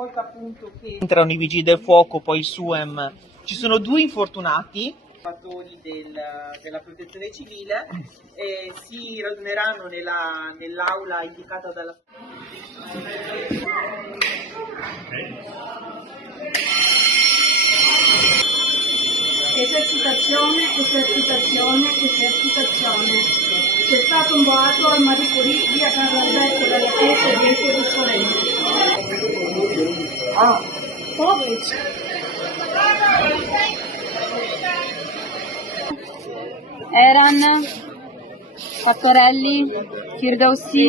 volta appunto che entrano i vigili del fuoco, poi il SUEM, ci sono 2 infortunati, della protezione civile, e si raduneranno nell'aula indicata dalla Esercitazione, esercitazione, esercitazione. C'è stato un boato al Marie Curie via Carlo Alberto della Chiesa di Equio Sorrento. Popovic. Eran, Fattorelli, Firdausi.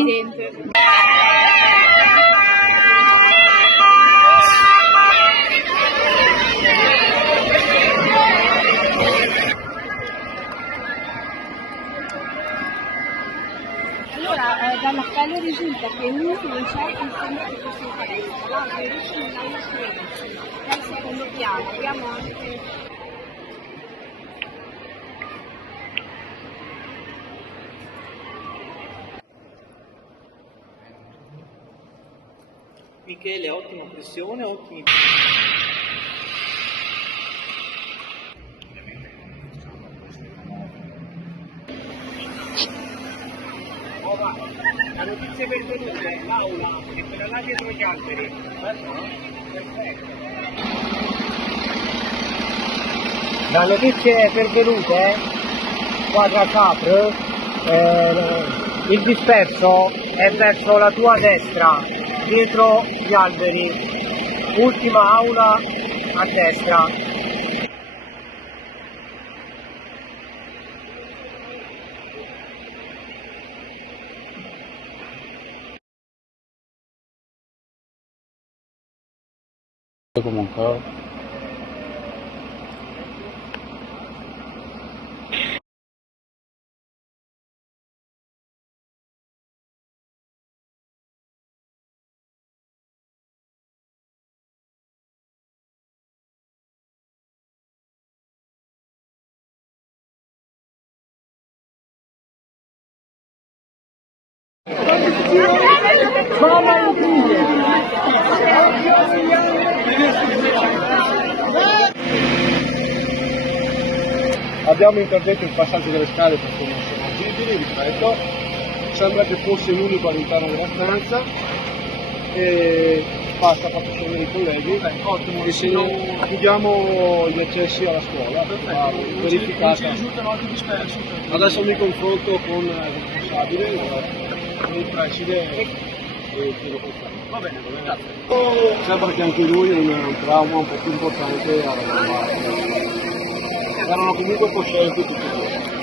Allora, dall'appello risulta che uno non c'è il centro di questo palestra, l'altro è nell'aula 13, dal secondo piano. Abbiamo anche... Michele, ottima pressione, ottimi. La notizia pervenuta è l'aula è quella là dietro gli alberi. Perfetto. La notizia pervenute quadra Capr, il disperso è verso la tua destra, dietro gli alberi, ultima aula a destra. Comunque abbiamo interdetto il passaggio delle scale perché non sono visibili, ripeto, sembra che fosse l'unico all'interno della stanza e basta, faccio solo i colleghi. Ottimo, e se no chiudiamo gli accessi alla scuola, verificata. Adesso mi confronto con il responsabile, il preside e chiedo conferma. Va bene, grazie. Sembra che anche lui un trauma un po' più importante alla domanda. Erano comunque coscienti tutti e due.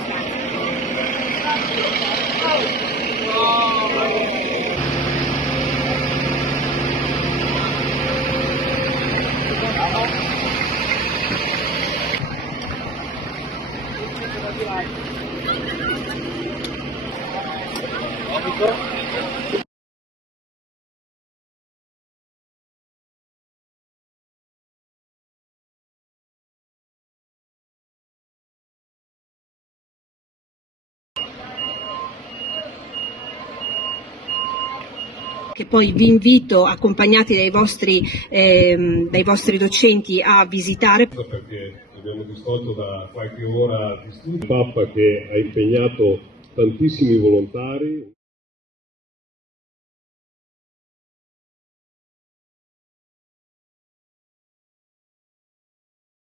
Che poi vi invito, accompagnati dai vostri docenti, a visitare. Perché abbiamo distolto da qualche ora di studio, tappa che ha impegnato tantissimi volontari.